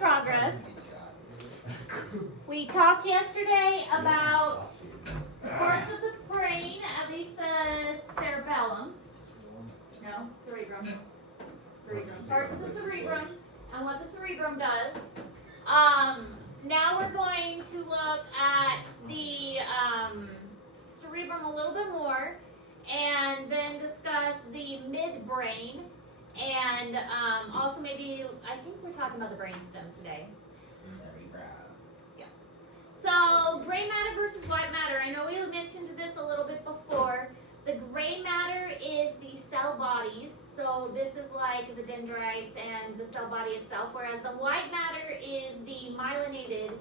progress. We talked yesterday about parts of the brain, at least the cerebellum. No, cerebrum. Parts of the cerebrum and what the cerebrum does. Now we're going to look at the cerebrum a little bit more and then discuss the midbrain and also maybe, I think we're talking about the brainstem today. Yeah. So gray matter versus white matter. I know we mentioned this a little bit before. The gray matter is the cell bodies, so this is like the dendrites and the cell body itself, whereas the white matter is the myelinated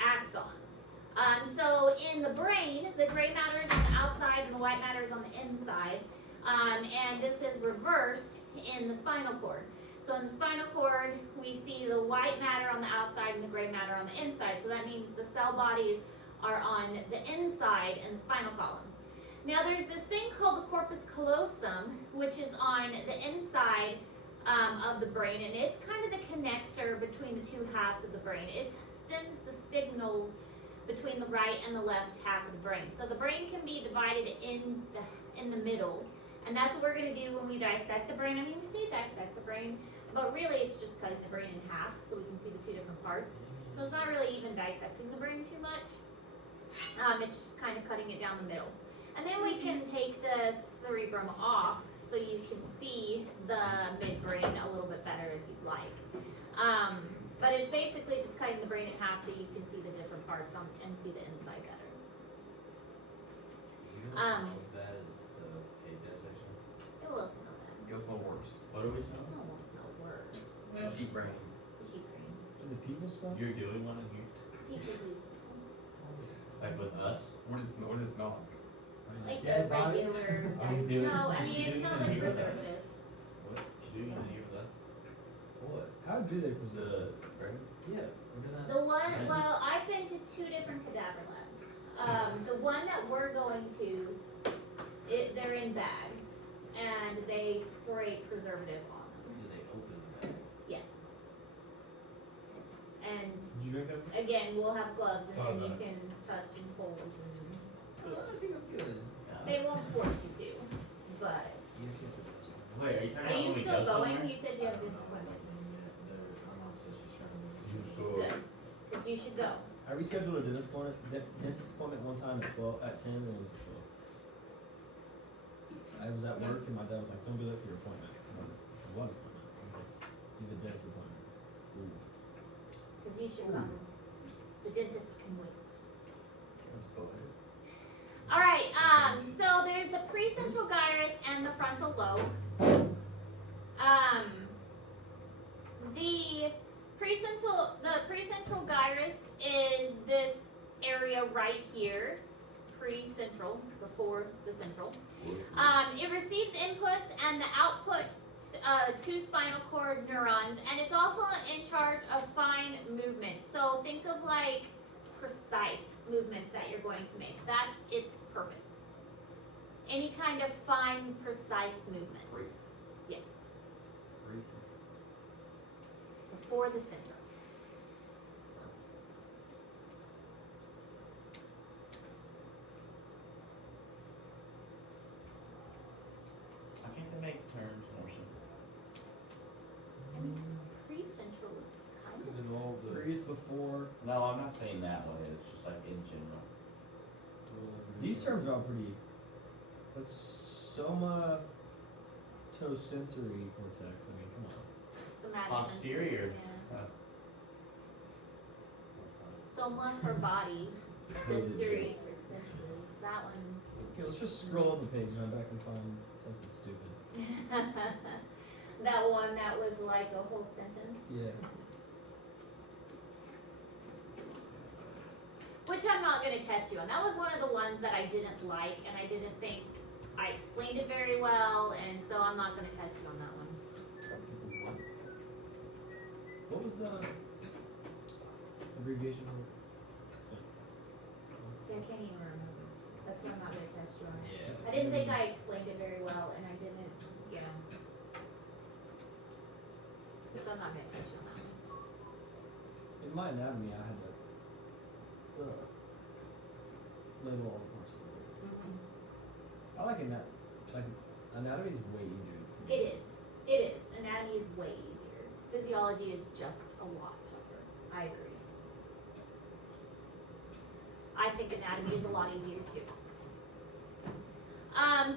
axons. So in the brain, the gray matter is on the outside and the white matter is on the inside, and this is reversed in the spinal cord. So in the spinal cord, we see the white matter on the outside and the gray matter on the inside, so that means the cell bodies are on the inside in the spinal column. Now there's this thing called the corpus callosum, which is on the inside of the brain, and it's kind of the connector between the two halves of the brain. It sends the signals between the right and the left half of the brain. So the brain can be divided in the middle, and that's what we're going to do when we dissect the brain. I mean, we see dissect the brain, but really it's just cutting the brain in half so we can see the two different parts. So it's not really even dissecting the brain too much. It's just kind of cutting it down the middle. And then we can take the cerebrum off so you can see the midbrain a little bit better if you'd like. But it's basically just cutting the brain in half so you can see the different parts and see the inside better. Is it smell as bad as the pig dissection? It will smell bad. It was more worse. What do we smell? It won't smell worse. Sheep brain. The sheep brain. Do the people smell? You're doing one in here? People do smell. Like with us? What does it smell like? Like Dead the bodies? regular Are you dice. doing- No, I is she mean it doing smells it like here with us? preservative. What? She doing it in here with us? What? How do they preserve? The brain? Yeah. We're gonna. The one, well, I've been to 2 different cadaver labs. The one that we're going to, they're in bags, and they spray preservative on them. Do they open the bags? Yes. And Did you drink them? again, we'll have gloves, and Oh, then you no. can touch and hold and feel. I think I'm good. They won't force you to, but. Wait, are you talking Are about you when we still go going? somewhere? You said you have disappointment. My mom says she's trying to make You it. should. Because you should go. I rescheduled a dentist appointment one time at 10 and it was at 12. I was at work and my dad was like, don't be late for your appointment. And I was like, "For what appointment?" I was like, "You have a dentist appointment." Ooh. Because you should come. The dentist can wait. That's bullshit. All right, so there's the precentral gyrus and the frontal lobe. The precentral gyrus is this area right here, precentral, before the central. It receives inputs and the output to spinal cord neurons, and it's also in charge of fine movements. So think of like precise movements that you're going to make. That's its purpose. Any kind of fine, precise movements. Yes. Before the center. How can't they make terms more simple? Precentral is kind Because of. in all the freeze before, No, I'm not saying that way. It's just like in general. these terms are all pretty. But somatosensory cortex. I mean, come on. Somatic Posterior. sensory, yeah. Huh. Soma for body, sensory for senses. That one. Okay, let's just scroll on the page and I'm back and find something stupid. That one that was like a whole sentence. Yeah. Which I'm not going to test you on. That was one of the ones that I didn't like, and I didn't think I explained it very well, and so I'm not going to test you on that one. What was the abbreviation for? See, I can't even remember. That's why I'm not going to test you on it. Yeah. I didn't think I explained it very well, and I didn't, you know. So I'm not going to test you on that one. in my anatomy, I had to label all the parts of the body. Mm-hmm. I like anatomy is way easier to do. It is. It is. Anatomy is way easier. Physiology is just a lot tougher. I agree. I think anatomy is a lot easier too.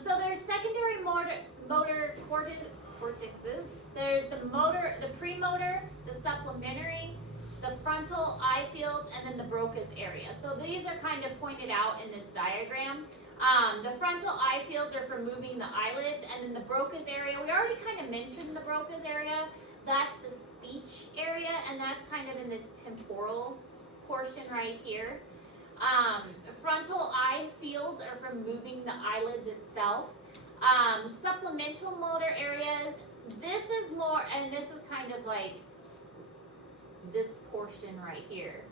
So there's secondary motor cortexes. There's the premotor, the supplementary, the frontal eye fields, and then the Broca's area. So these are kind of pointed out in this diagram. The frontal eye fields are for moving the eyelids, and then the Broca's area, we already kind of mentioned the Broca's area. That's the speech area, and that's kind of in this temporal portion right here. Frontal eye fields are for moving the eyelids itself. Supplemental motor areas, this is more, and this is kind of like this portion right here.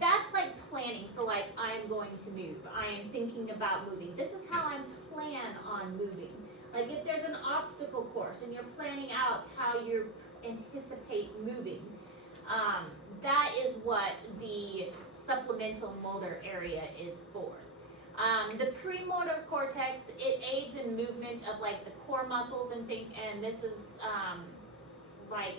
That's like planning. So like, I am going to move. I am thinking about moving. This is how I plan on moving. Like if there's an obstacle course and you're planning out how you anticipate moving, that is what the supplemental motor area is for. The premotor cortex, it aids in movement of like the core muscles and this is like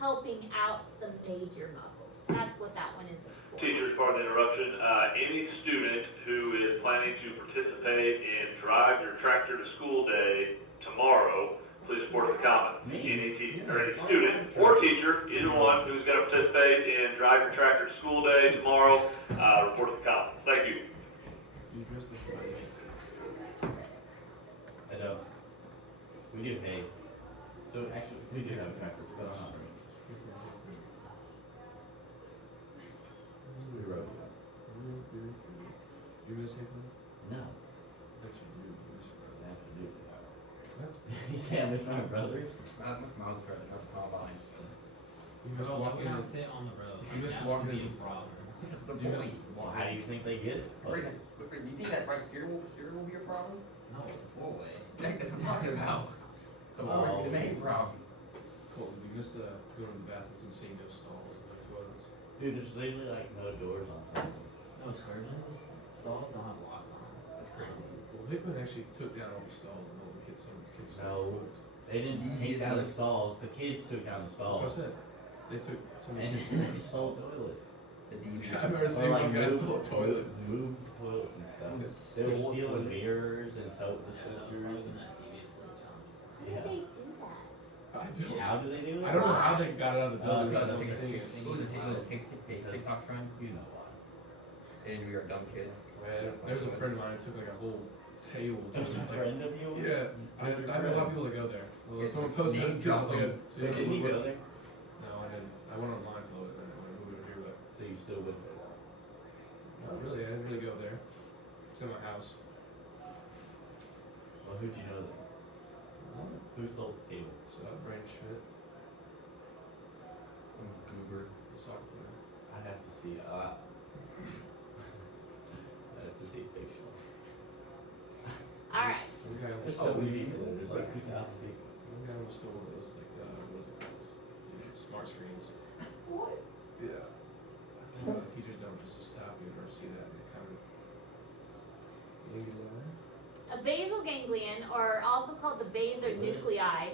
helping out the major muscles. That's what that one is for. Teachers, pardon the interruption. Any student who is planning to participate in Drive Your Tractor to School Day tomorrow, please report to the comment. Any student or teacher, either one, who's going to participate in Drive Your Tractor to School Day tomorrow, report to the comment. Thank you. You dress like a lady. I don't. We do hay. So actually, we do have a tractor, but I'm not running. We rode it. You miss him? No. That's you. I have to do it. What? You say I miss my brother? That's my mom's brother. That's my behind. You must Bro, walk we in. don't fit on the road. You just That walk would be in. a problem. That's the You point. just- Well, how do you think they get it? You think that right here will be a problem? No, the full way. That's what I'm talking about. The Oh. will be the main problem. Colton, you missed going to the bathrooms and seeing those stalls and the toilets. Dude, there's literally like no doors on some of them. No, surgeons stalls don't have locks on them. That's crazy. Well, Hickman actually took down all the stalls and all the kids, some kids. No. They didn't take down the stalls. The kids took down the That's what I stalls. said. They took some. And they sold toilets. The DV. I remember seeing one guy stole a toilet. Moved toilets and stuff. They were stealing mirrors and soap dispensers. Wasn't that deviously How challenging? do Yeah. they do that? I don't. How do they do it? I don't know how they got out of the building. because I it's was seeing it. It was a TikTok trend, You know why. and we are dumb kids. There was a friend of mine who took like a whole table. Just a friend of yours? Yeah, I have a lot of people that go there. Well, It's someone posted name this too. drop them. So did you go there? No, I didn't. I went online for it and I moved over here, but So you still would go there? not really. I didn't really go there. It's in my house. Well, who'd you know there? Who stole the table? So Brandon Schmidt, Some goober. the soccer player. I have to see. I have to see a picture. All right. One guy There's almost so stole. many people there. There's like 2,000 people. One guy almost stole those like what is it called? Smart screens. What? Yeah. Teachers don't just stop you or see that. They kind of. A basal ganglion, or also called the basal nuclei.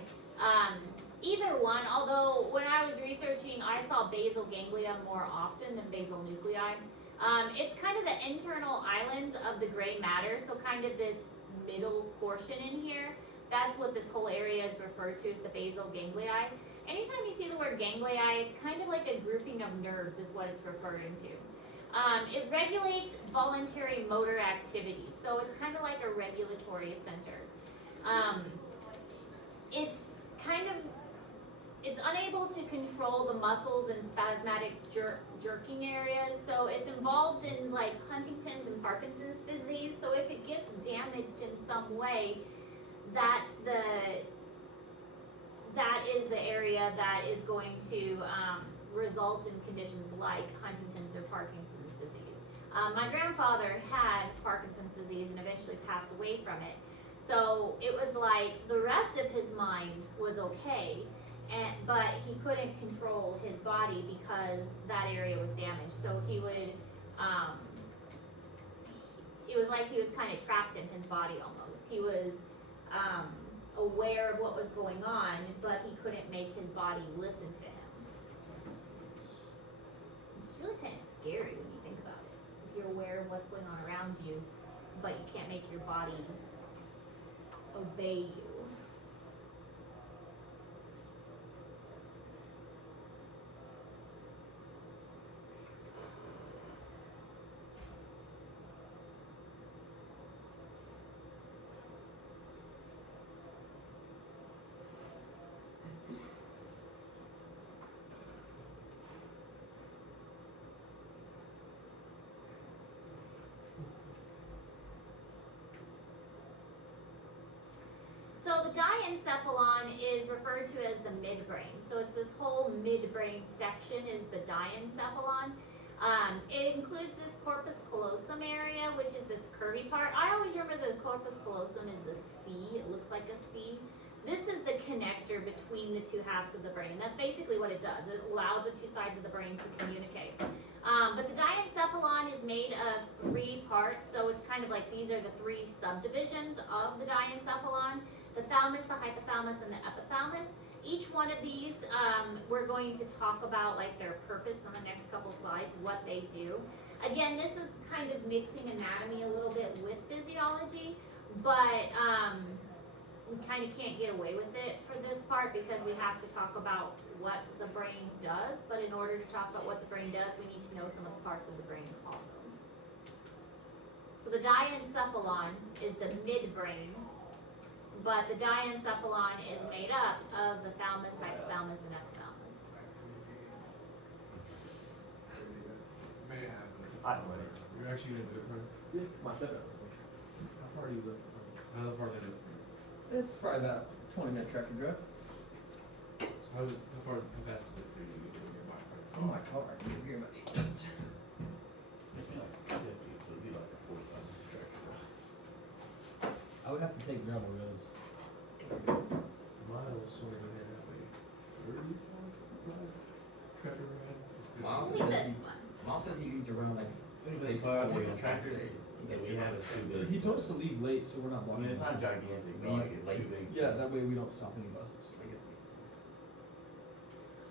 Either one, although when I was researching, I saw basal ganglia more often than basal nuclei. It's kind of the internal islands of the gray matter, so kind of this middle portion in here. That's what this whole area is referred to as the basal ganglion. Anytime you see the word ganglion, it's kind of like a grouping of nerves is what it's referring to. It regulates voluntary motor activities, so it's kind of like a regulatory center. It's unable to control the muscles and spasmodic jerking areas, so it's involved in like Huntington's and Parkinson's disease. So if it gets damaged in some way, that is the area that is going to result in conditions like Huntington's or Parkinson's disease. My grandfather had Parkinson's disease and eventually passed away from it. So it was like the rest of his mind was okay, but he couldn't control his body because that area was damaged. So he would, it was like he was kind of trapped in his body almost. He was aware of what was going on, but he couldn't make his body listen to him. It's really kind of scary when you think about it. If you're aware of what's going on around you, but you can't make your body obey you. So the diencephalon is referred to as the midbrain. So it's this whole midbrain section is the diencephalon. It includes this corpus callosum area, which is this curvy part. I always remember the corpus callosum is the C. It looks like a C. This is the connector between the two halves of the brain. That's basically what it does. It allows the two sides of the brain to communicate. But the diencephalon is made of 3 parts. So it's kind of like these are the 3 subdivisions of the diencephalon. The thalamus, the hypothalamus, and the epithalamus. Each one of these, we're going to talk about like their purpose on the next couple slides, what they do. Again, this is kind of mixing anatomy a little bit with physiology, but we kind of can't get away with it for this part because we have to talk about what the brain does. But in order to talk about what the brain does, we need to know some of the parts of the brain also. So the diencephalon is the midbrain. But the diencephalon is made up of the thalamus, hypothalamus, and epithalamus. May I have it? I don't know. You're actually gonna do it, right? Yeah, my stepdad. How far do you live? How far do you live? It's probably about 20-minute tractor drive. So how fast is it for you to get in your bike? Oh my car, you're here about 8 minutes. It'd be like 50, so it'd be like a 45 tractor. I would have to take gravel roads. Miles, so we're gonna have a 30 tractor ride. Just good. Miles Only says this he, one. Mom says he leaves around like Anyway, 6:40 I on think the tractor Saturdays. He that gets we here have by is too 6:30. big. He told us to leave late, so we're not I blocking. mean, it's not buses. gigantic, but Leave like it's too late. big. Yeah, that way we don't stop any buses. I guess it makes sense.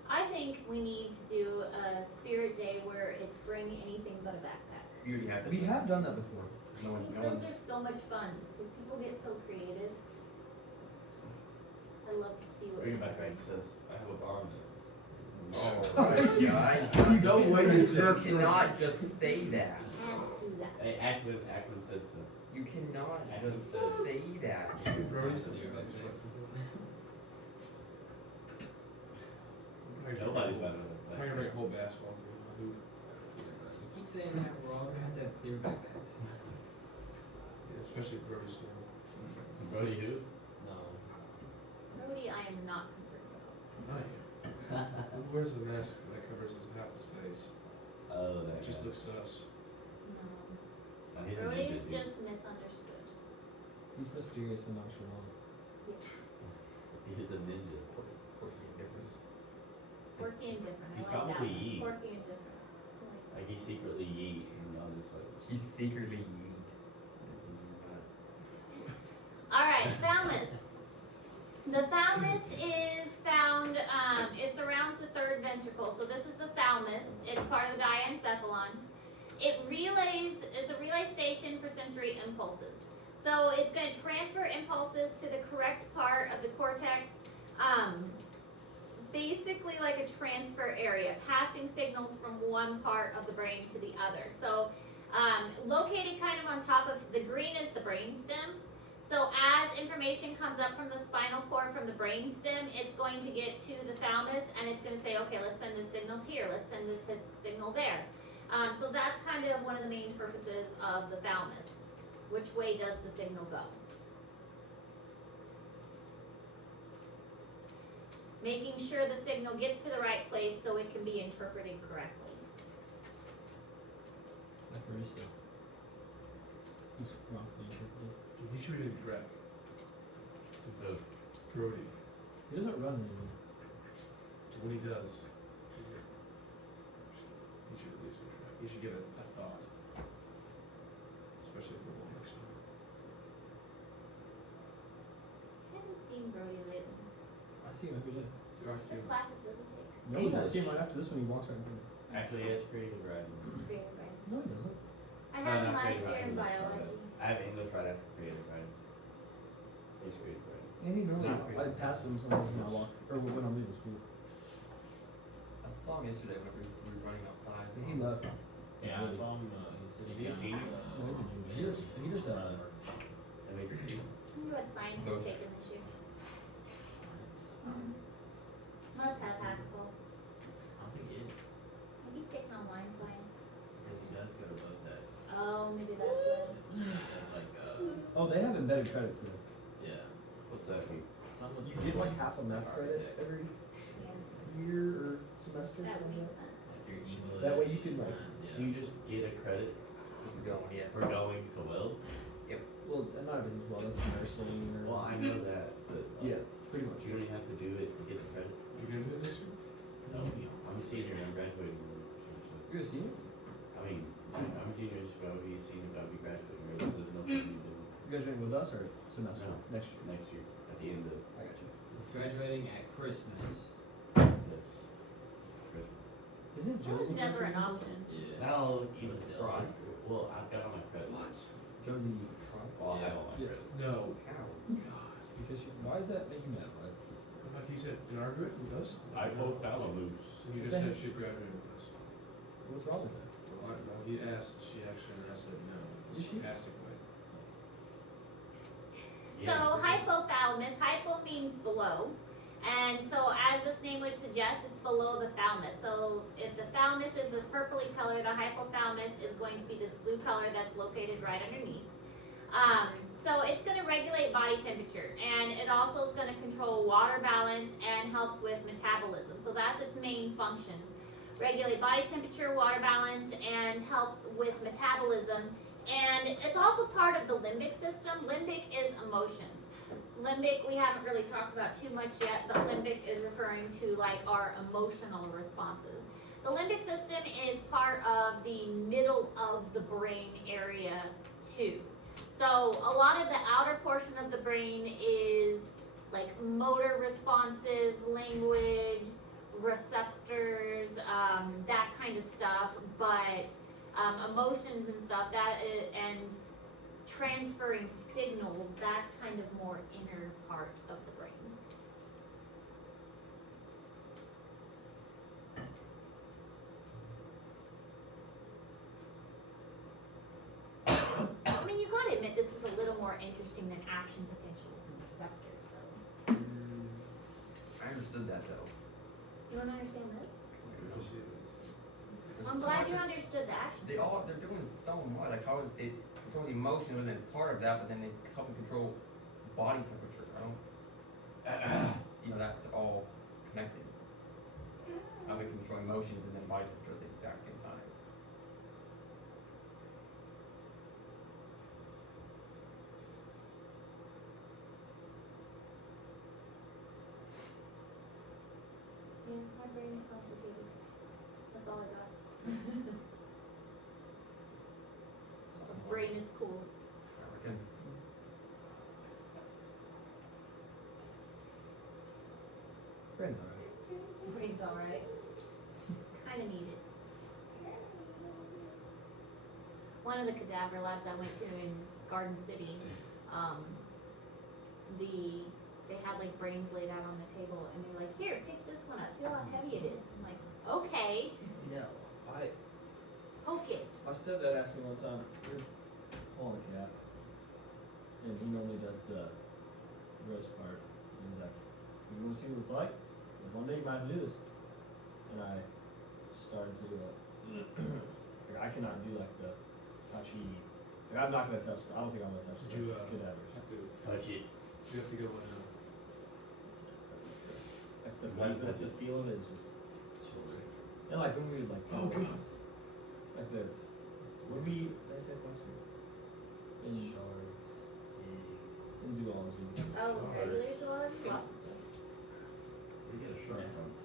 I think we need to do a spirit day where it's bring anything but a backpack. You already have that. We have done that before. No one, I think no those one. are so much fun because people get so creative. I love to see what Bring it back, right? happens. Says, I have a bomb in it. Oh my god! No way you You just said cannot just say that. Can't do that. Hey, Ackman said so. You cannot I just don't say that. Brody said you had to. Nobody's better than I'm gonna bring a whole basketball game. Hoop. You keep saying that, we're all gonna have to have clear backpacks. Yeah, especially Brody's story. Brody who? No. Brody, I am not concerned about. Who wears a mask that covers his half his face? Oh, that It just guy. looks sus. No. Oh, he's a Brody ninja is dude. just misunderstood. He's mysterious and nonchalant. Yes. He's a ninja. Quirky and different. He's I like that. probably one. Yi. Quirky and different. I like that. Like he's secretly Yi, and y'all just like. He's secretly yeet. All right, thalamus. The thalamus is found. It surrounds the 3rd ventricle. So this is the thalamus. It's part of the diencephalon. It's a relay station for sensory impulses. So it's going to transfer impulses to the correct part of the cortex. Basically like a transfer area, passing signals from one part of the brain to the other. So located kind of on top of, the green is the brainstem. So as information comes up from the spinal cord, from the brainstem, it's going to get to the thalamus and it's going to say, okay, let's send this signals here, let's send this signal there. So that's kind of one of the main purposes of the thalamus. Which way does the signal go? Making sure the signal gets to the right place so it can be interpreted correctly. Like barista. He's wrongfully interpreted. Dude, he should be named Drek. Who? Brody. He doesn't run anymore. when he does, he should at least go track. He should give it a thought. Especially for one next time. I haven't seen Brody lately. I see him every day. Do I see His him? classes doesn't take. No, He I does. see him right after this one. He walks right in front of me. Actually, it's creative writing. Creative writing. No, he doesn't. I had him not last creative year in writing, biology. I have English right after creative writing. It's creative writing. And he normally, Not I pass him sometimes when I walk, or when I'm leaving school. I saw him yesterday whenever we were running outside. He left. Yeah, I saw him, he was sitting Is he a down. senior? No, he's a junior. He just, I mean, You had science Both. taken this year. Science. Must have hackable. I don't think he is, Maybe he's taking online science. because he does go to Votech. Oh, maybe that's it. That's like, oh, they have embedded credits there. yeah, what's that mean? some of You them get like are half a math credit architect. every Yeah, year or semester or that would something make like that. sense. Like your English. That way you can, like, and, So you just get a credit Just going, yes. for going to weld? Well, and not everything's well, that's nursing or. Well, I know that, but Yeah, pretty much. you don't even have to do it to get the credit. You gonna do it this year? No, I'm a senior and I'm graduating. You're a senior? I mean, I'm a junior, so I'll be a senior, but I'll be graduating. Right? So there's nothing to do You graduating with us or semester? No. Next year? next year at the end of I got you. He's graduating at Christmas. this. Isn't That Josie? was never an option. Yeah. Now, So he's it's the fraud. Well, I've got all my credits. Josie. Well, I have all my Yeah. credits. No. How? God. Because why is that making that? Right? Like you said, an argument with us? I both Alamos. And you just said she's graduating with us. What's wrong with that? Well, no, he asked, she actually, and I said no. Is she? Sarcastically. So hypothalamus, hypo means below. And so as this name would suggest, it's below the thalamus. So if the thalamus is this purpley color, the hypothalamus is going to be this blue color that's located right underneath. So it's going to regulate body temperature, and it also is going to control water balance and helps with metabolism. So that's its main functions. Regulate body temperature, water balance, and helps with metabolism. And it's also part of the limbic system. Limbic is emotions. Limbic, we haven't really talked about too much yet, but limbic is referring to like our emotional responses. The limbic system is part of the middle of the brain area too. So a lot of the outer portion of the brain is like motor responses, language, receptors, that kind of stuff, but emotions and stuff, and transferring signals, that's kind of more inner part of the brain. I mean, you gotta admit this is a little more interesting than action potentials and receptors, though. I understood that though. You wanna understand this? Just see it as a thing. I'm glad you understood the action. They're doing so much. Like how is it control the emotion, but then part of that, but then they help to control body temperature. I don't see how that's all connected. How we can control emotions and then body temperature at the exact same time. Yeah, my brain's complicated. That's all I got. My brain is cool. I reckon. Brain's alright. Brain's alright. Kinda need it. One of the cadaver labs I went to in Garden City, they had like brains laid out on the table and they were like, here, pick this one up, feel how heavy it is. I'm like, okay, No. poke it. My stepdad asked me one time, we're pulling a cat, and he normally does the roast part. And he's like, you want to see what it's like? Like, one day you might have to do this. And I started to, like, I cannot do like the touchy, like I'm not gonna touch, I don't think I'm gonna touch Did you the cadaver. have to, Touch it. you have to go in, Like the, One feel, touch the it. feel of it is just, and like when we would like, oh god. like the, what did we, did I say last week? In Sharks, eggs. in zoology. Oh, regular zoology, lots of stuff. Where do you get a shark from? Nest.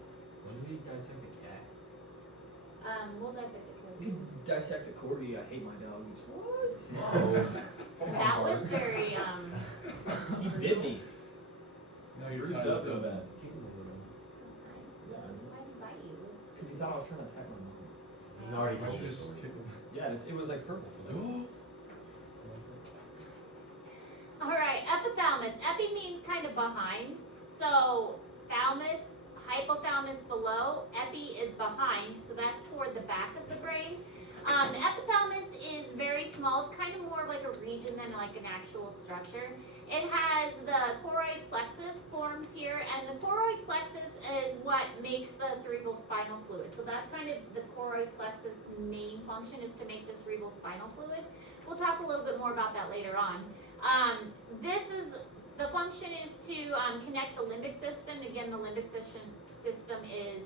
What do you dissect the cat? We'll dissect it for You you. can dissect a corgi. I hate my dog. What? That was very, He bit me. Now you're Bruised tied up up real in bad. kicking a little. Yeah. Why did he bite you? Because he thought I was trying to attack my mom. You already Why told should the just story. kick him? Yeah, it was like purple for them. Alright, epithalamus. Epi means kind of behind. So, thalamus, hypothalamus below, epi is behind, so that's toward the back of the brain. The epithalamus is very small. It's kind of more like a region than like an actual structure. It has the choroid plexus forms here, and the choroid plexus is what makes the cerebral spinal fluid. So that's kind of the choroid plexus main function, is to make the cerebral spinal fluid. We'll talk a little bit more about that later on. The function is to connect the limbic system. Again, the limbic system is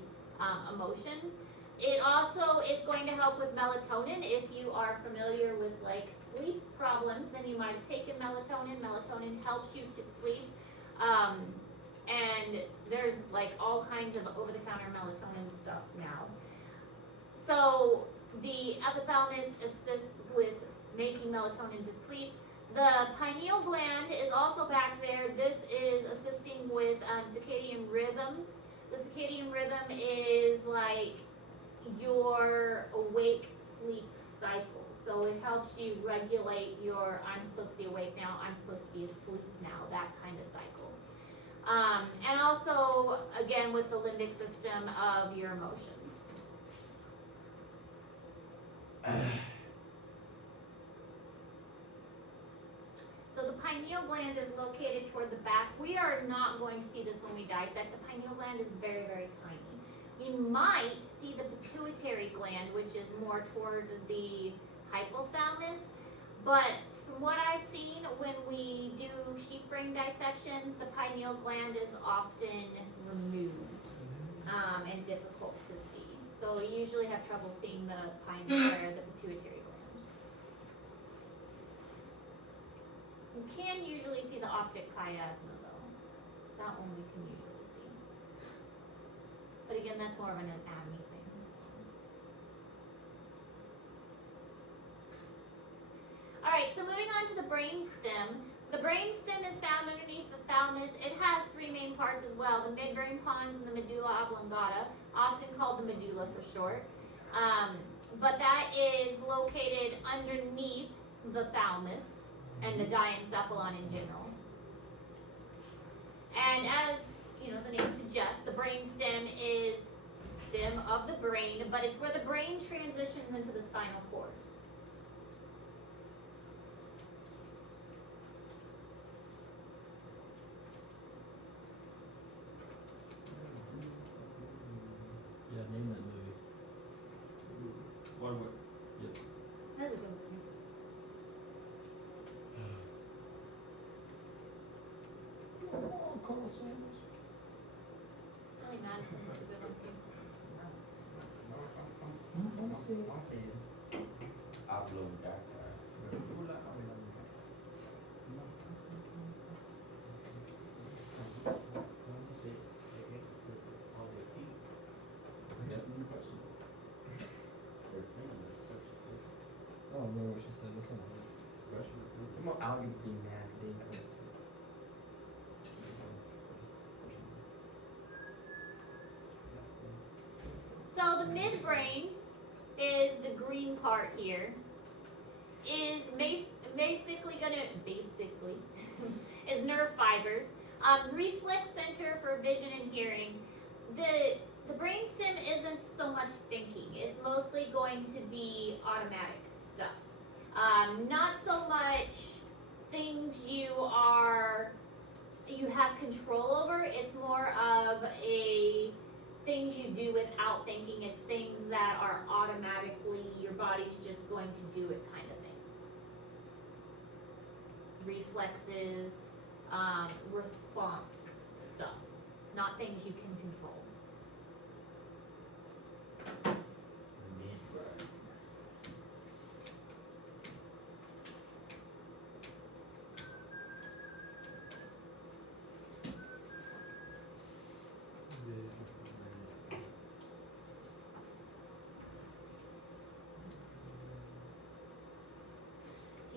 emotions. It also is going to help with melatonin. If you are familiar with like sleep problems, then you might have taken melatonin. Melatonin helps you to sleep. And there's like all kinds of over-the-counter melatonin stuff now. So the epithalamus assists with making melatonin to sleep. The pineal gland is also back there. This is assisting with circadian rhythms. The circadian rhythm is like your awake sleep cycle. So it helps you regulate your I'm supposed to be awake now, I'm supposed to be asleep now, that kind of cycle. And also, again, with the limbic system of your emotions. So the pineal gland is located toward the back. We are not going to see this when we dissect. The pineal gland is very, very tiny. We might see the pituitary gland, which is more toward the hypothalamus. But from what I've seen, when we do sheep brain dissections, the pineal gland is often removed and difficult to see. So you usually have trouble seeing the the pituitary gland. You can usually see the optic chiasma though. That one we can usually see. But again, that's more of an anatomy thing. Alright, so moving on to the brain stem. The brain stem is found underneath the thalamus. It has three main parts as well: the midbrain pons and the medulla oblongata, often called the medulla for short. But that is located underneath the thalamus and the diencephalon in general. And as you know, the name suggests, the brain stem is the stem of the brain, but it's where the brain transitions into the spinal cord. Yeah, name that movie. What? Yep. That's a good one. Oh, Carl Sanders. Billy Madison was a good one too. Oh, no, what she said. Listen. Some more algae being mad today. So the midbrain is the green part here. Is basically is nerve fibers. Reflex center for vision and hearing. The brainstem isn't so much thinking. It's mostly going to be automatic stuff. Not so much things you have control over. It's more of a things you do without thinking. It's things that are automatically, your body's just going to do it kind of things. Reflexes, response stuff, not things you can control.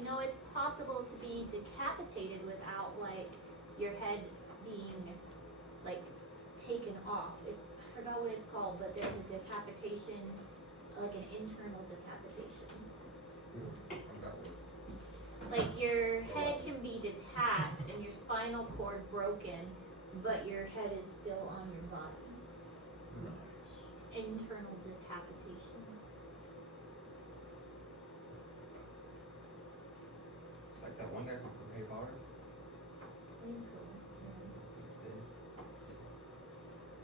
you know, it's possible to be decapitated without like your head being like taken off. I forgot what it's called, but there's a decapitation, like an internal decapitation. Like your head can be detached and your spinal cord broken, but your head is still on your body. Nice. Internal decapitation. It's like that one guy from Harry Potter. Pretty cool.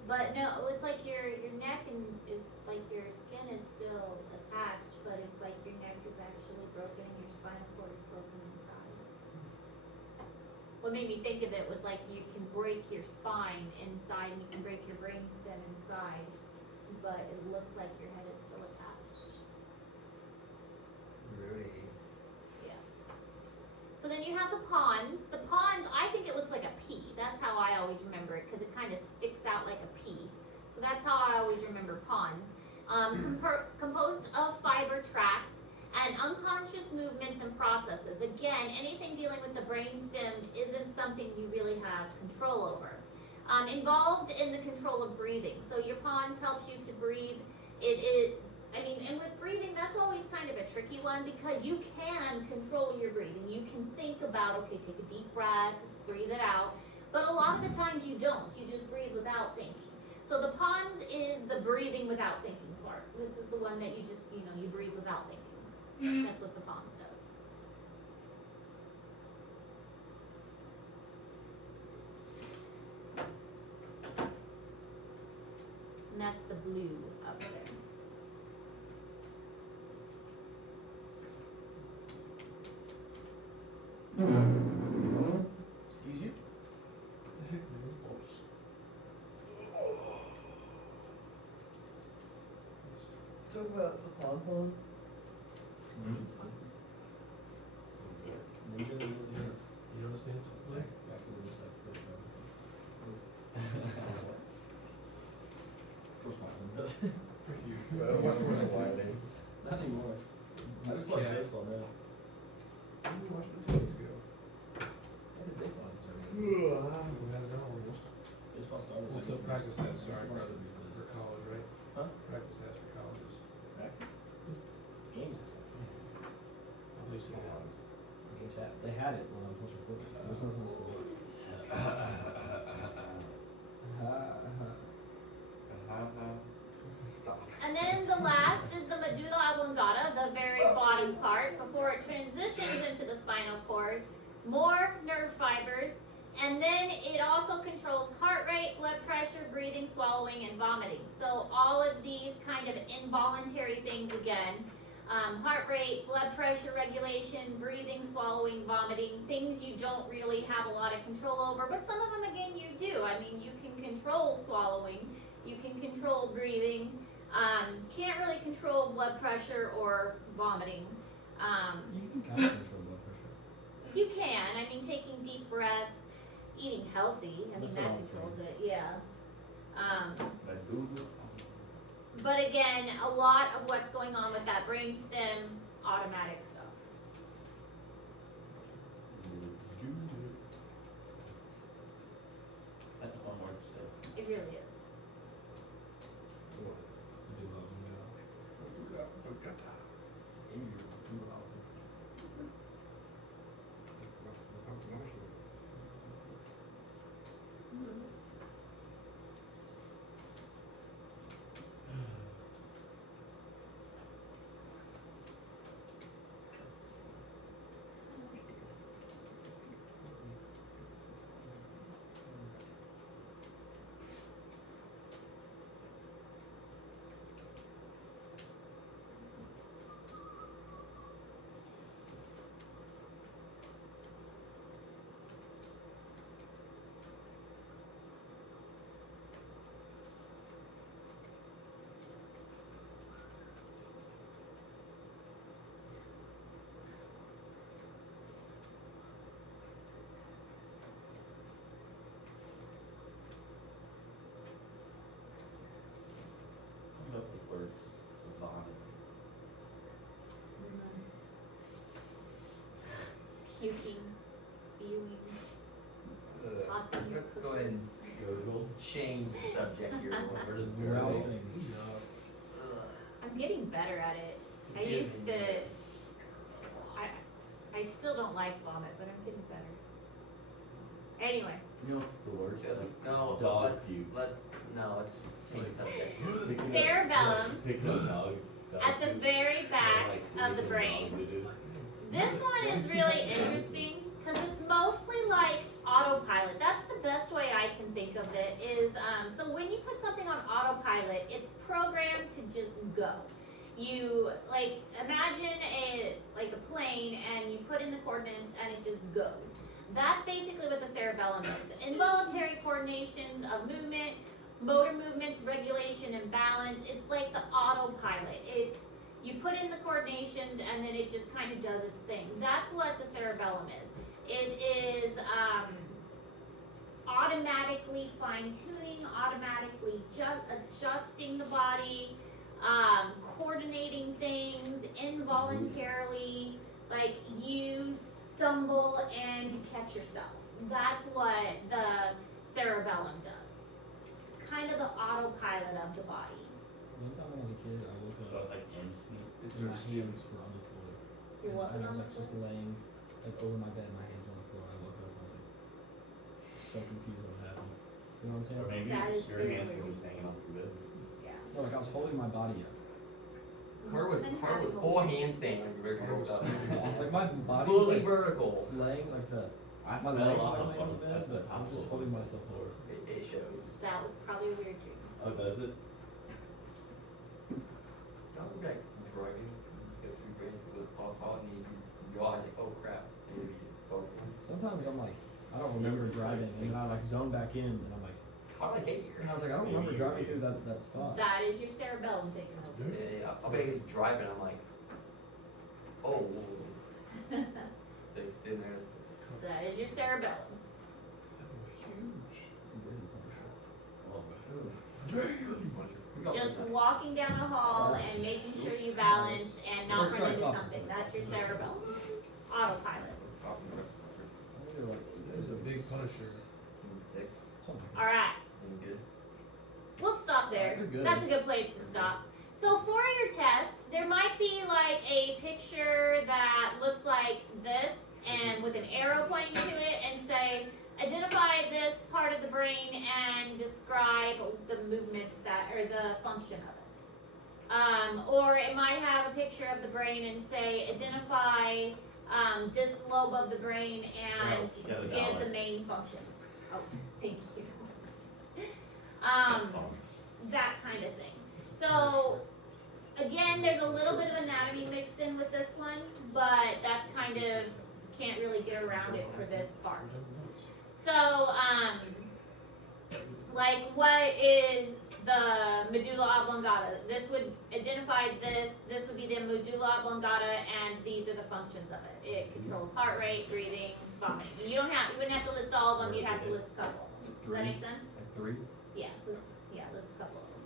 But no, it's like your neck is like your skin is still attached, but it's like your neck is actually broken and your spinal cord is broken inside. What made me think of it was like you can break your spine inside and you can break your brainstem inside, but it looks like your head is still attached. Really? Yeah. So then you have the pons. The pons, I think it looks like a P. That's how I always remember it because it kind of sticks out like a P. So that's how I always remember pons. Composed of fiber tracts and unconscious movements and processes. Again, anything dealing with the brainstem isn't something you really have control over. Involved in the control of breathing. So your pons helps you to breathe. And with breathing, that's always kind of a tricky one because you can control your breathing. You can think about, okay, take a deep breath, breathe it out. But a lot of the times you don't. You just breathe without thinking. So the pons is the breathing without thinking part. This is the one that you just, you breathe without thinking. That's what the pons does. And that's the blue up there. Excuse you? The heck, man? Talk about the pom-pom. Ninja was there. You understand something? Back when it was like first round. First round. For you. Not anymore. I just watch Yeah. baseball now. You watched it 2 days ago. When did baseball start? We had it almost. Baseball started. Well, so practice has it's started March for college, right? Huh? Practice has for colleges. Practice? Games. At least it has. Games had. They had it when I was watching football. There's nothing else to do. Stop. And then the last is the medulla oblongata, the very bottom part, before it transitions into the spinal cord. More nerve fibers, and then it also controls heart rate, blood pressure, breathing, swallowing, and vomiting. So all of these kind of involuntary things again. Heart rate, blood pressure regulation, breathing, swallowing, vomiting, things you don't really have a lot of control over, but some of them again you do. I mean, you can control swallowing, you can control breathing, can't really control blood pressure or vomiting. You can kind of control blood pressure. You can, I mean, taking deep breaths, eating healthy, I mean, That's that what I'm controls saying. it, yeah. But again, a lot of what's going on with that brainstem, automatic stuff. That's a fun word to say. It really is. You do love them, puking, spewing, tossing. Let's go ahead and Gurgle. change the subject here. Where does Mouthing. I'm getting better at it. I used to. I still don't like vomit, but I'm getting better. Anyway, You know what's the worst? Just, Like, no, dog let's puke. change the subject. Picking up- cerebellum Picking up dog at the puke. very back Like, of the licking brain. dog doo-doo. This one is really interesting because it's mostly like autopilot. That's the best way I can think of it is, so when you put something on autopilot, it's programmed to just go. You, like, imagine like a plane and you put in the coordinates and it just goes. That's basically what the cerebellum is. Involuntary coordination of movement, motor movements, regulation, and balance. It's like the autopilot. You put in the coordinations and then it just kind of does its thing. That's what the cerebellum is. It is automatically fine-tuning, automatically adjusting the body, coordinating things involuntarily, like you stumble and you catch yourself. That's what the cerebellum does. It's kind of the autopilot of the body. One time when I was a kid, I woke So up it's like instinct. and my hands were on the floor. You're what And I on was the like just laying like over my bed, my hands were on the floor. I woke up and I was like so confused what happened. You know what I'm saying? Or maybe That is your very hands weird. were just hanging off your bed. Yeah. No, like I was holding my body up. Carter was full handstand when you were rolled up. Like my body was Fully like vertical. laying like the I my fell legs off were laying on the bed, at the but top I'm just of holding it. myself over. It shows. That was probably a weird dream. Oh, does it? Don't be like driving. You just get 2 branches of this pop and you realize like, oh crap, I need to be focusing. Sometimes I'm like, I don't remember driving, and then I like zone back in, and I'm like, How did I get here? and I was like, I don't remember driving through that spot. That is your cerebellum taking over. Yeah, I'll bet he's driving. I'm like, oh. They sitting there. That is your cerebellum. Just walking down a hall and making sure you balance and not run into something. That's your cerebellum. Autopilot. This is a big punisher. 6. Alright, Doing good. we'll stop there. You're good. That's a good place to stop. So for your test, there might be like a picture that looks like this and with an arrow pointing to it and say, identify this part of the brain and describe the movements that, or the function of it. Or it might have a picture of the brain and say, identify this lobe of the brain and Yeah, the give dollar. the main functions. Oh, thank you. That kind of thing. So, again, there's a little bit of anatomy mixed in with this one, but that's kind of, can't really get around it for this part. So, like what is the medulla oblongata? This would identify this would be the medulla oblongata, and these are the functions of it. It controls heart rate, breathing, vomiting. You wouldn't have to list all of them, you'd have to list a couple of them. Does that make sense? Like 3. Yeah, list a couple of them.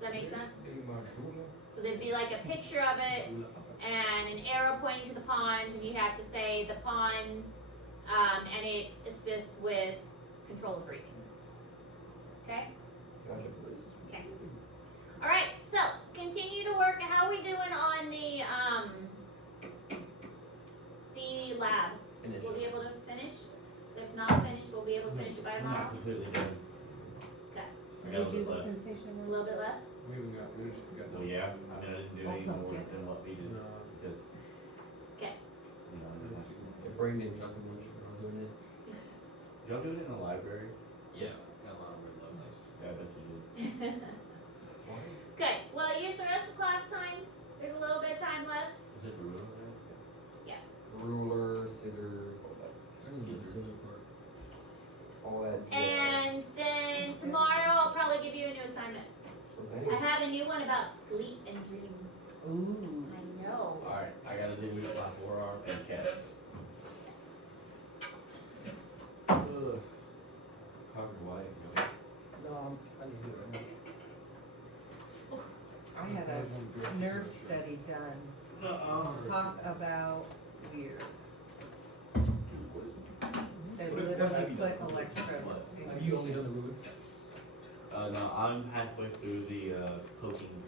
Does that make sense? So there'd be like a picture of it and an arrow pointing to the pons, and you have to say the pons, and it assists with control of breathing. Okay? Okay. All right. So continue to work. How are we doing on the lab? Finish. We'll be able to finish. If not finished, we'll be able to finish it by I'm tomorrow. not completely done. Okay. I got a little bit left. A little bit left. We haven't got, we just got. Well, yeah, I mean, I didn't do any more than what we did, No. because, Okay. you know, I didn't have- The brain didn't trust me much when I was doing it. did y'all do it in the library? Yeah, got a lot of weird looks. Yeah, I bet you did. Okay. Well, use the rest of class time. There's a little bit of time left. Is it the room there? Ruler, scissors, all that. I didn't get the scissor part. All that. And then tomorrow I'll probably give you a new assignment. I have a new one about sleep and dreams. Ooh. I know. Alright, I gotta do my 4-hour bed cast. Ugh. Conquer White. No, I need to do it right now. I had a nerve study done. Talk about weird. They What have literally you put done? electrodes in Have your you only done the ruler? No, I'm halfway through the coaching